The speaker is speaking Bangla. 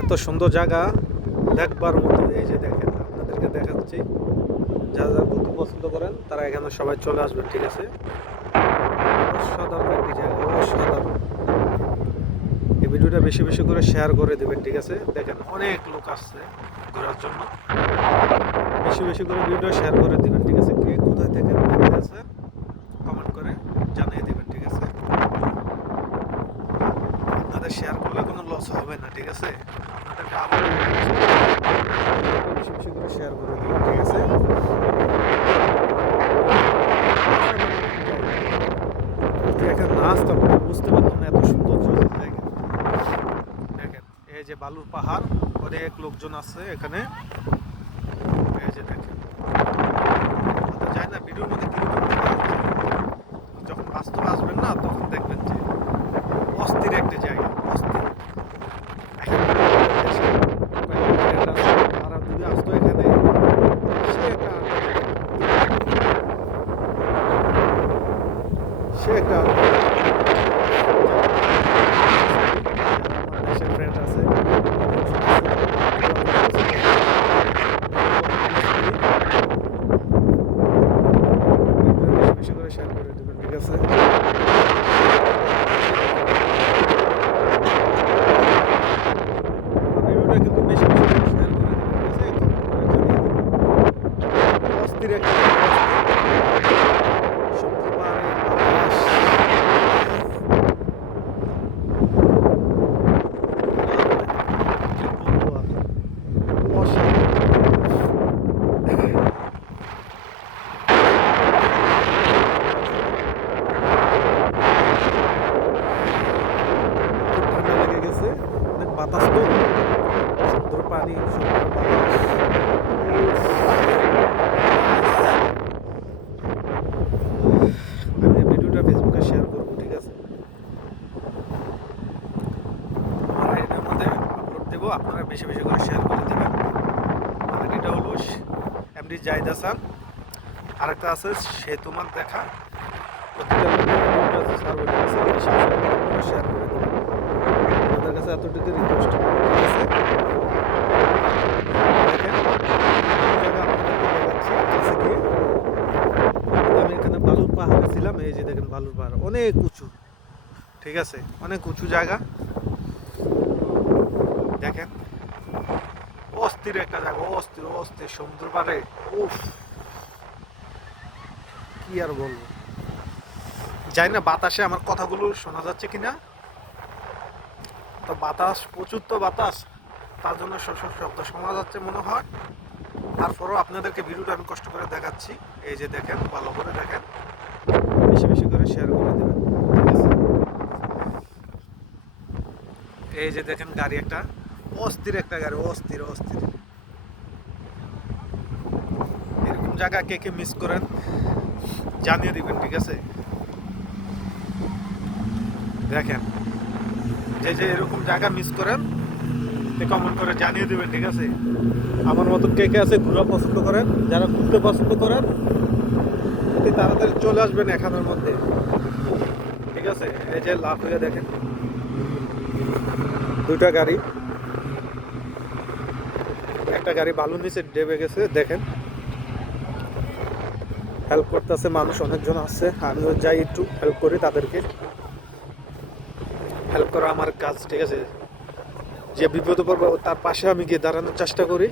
এত সুন্দর জায়গা দেখবার মতো। এই যে দেখেন, আপনাদেরকে দেখাচ্ছি। যারা যারা ঘুরতে পছন্দ করেন তারা এখানে সবাই চলে আসবেন, ঠিক আছে? অসাধারণ একটি জায়গা, অসাধারণ। এই ভিডিওটা বেশি বেশি করে শেয়ার করে দেবেন, ঠিক আছে? দেখেন অনেক লোক আসছে ঘোরার জন্য। বেশি বেশি করে ভিডিও শেয়ার করে দিবেন, ঠিক আছে? কে কোথায় থেকে দেখতে আছে কমেন্ট করে জানিয়ে দিবেন, ঠিক আছে? আপনাদের শেয়ার করলে কোনো লস হবে না, ঠিক আছে? আপনাদেরকে আবার বেশি বেশি করে শেয়ার করে দিবেন, ঠিক আছে? এখানে না আসতাম বুঝতে পারতাম না এত সুন্দর জায়গা। দেখেন এই যে বালুর পাহাড়, অনেক লোকজন আছে এখানে। এই যে দেখেন, হয়তো যায় না ভিডিওর মধ্যে কিরকম দেখা যাচ্ছে। যখন বাস্তবে আসবেন না তখন দেখবেন যে অস্থির একটা জায়গা, অস্থির। এখানে দেশে কয়েকটা friend আছে, তারা যদি আসতো এখানে, সে একটা সে একটা আমার দেশের ফ্রেন্ড আছে, বেশি বেশি করে শেয়ার করে দেবেন, ঠিক আছে? ভিডিওটা কিন্তু বেশি বেশি করে শেয়ার করে দেবেন, ঠিক আছে? কমেন্ট করে জানিয়ে দেবেন। অস্থির একটা সমুদ্র পাড়ে বাতাস। কি বলবো আর, অসাধারণ। খুব ঠান্ডা লেগে গেছে, অনেক বাতাস তো, সমুদ্র পানি, সমুদ্র বাতাস। আমি এই ভিডিওটা ফেসবুকে শেয়ার করবো, ঠিক আছে? আমার এটার মধ্যে আপলোড দেবো, আপনারা বেশি বেশি করে শেয়ার করে দেবেন। আমার এটা হলো এমডি জাহিদ হাসান, আরেকটা আছে সে তোমার দেখা। প্রত্যেকটার মধ্যে ভিডিওটা আছে সার্ভে, ঠিক আছে? বেশি বেশি করে আপনারা শেয়ার করে দেবেন। আপনাদের কাছে এতটুকু রিকোয়েস্ট, ঠিক আছে? দেখেন জায়গা আপনাদেরকে দেখাচ্ছি কাছে গিয়ে। আমি এখানে বালুর পাহাড়ে ছিলাম। এই যে দেখেন বালুর পাহাড় অনেক উঁচু, ঠিক আছে? অনেক উঁচু জায়গা। দেখেন অস্থির একটা জায়গা, অস্থির অস্থির সমুদ্র পাড়ে। উফ, কি আর বলবো। জানি না বাতাসে আমার কথাগুলো শোনা যাচ্ছে কিনা। তো বাতাস প্রচুর, তো বাতাস, তার জন্য সব শব্দ শোনা যাচ্ছে মনে হয়। তারপরেও আপনাদেরকে ভিডিওটা আমি কষ্ট করে দেখাচ্ছি। এই যে দেখেন, ভালো করে দেখেন, বেশি বেশি করে শেয়ার করে দেবেন, ঠিক আছে? এই যে দেখেন গাড়ি একটা, অস্থির একটা গাড়ি, অস্থির অস্থির। এরকম জায়গা কে কে মিস করেন জানিয়ে দিবেন, ঠিক আছে? দেখেন যে যে এরকম জায়গা মিস করেন কমেন্ট করে জানিয়ে দিবেন, ঠিক আছে? আমার মতো কে কে আছে ঘোরা পছন্দ করেন, যারা ঘুরতে পছন্দ করেন অতি তাড়াতাড়ি চলে আসবেন এখানের মধ্যে, ঠিক আছে? এই যে লাভ হয়ে দেখেন দুইটা গাড়ি, একটা গাড়ি বালুর নিচে ডেবে গেছে। দেখেন হেল্প করতেছে মানুষ, অনেকজন আছে। আমিও যাই একটু হেল্প করি তাদেরকে। হেল্প করা আমার কাজ, ঠিক আছে? যে বিপদে পড়বে তার পাশে আমি গিয়ে দাঁড়ানোর চেষ্টা করি।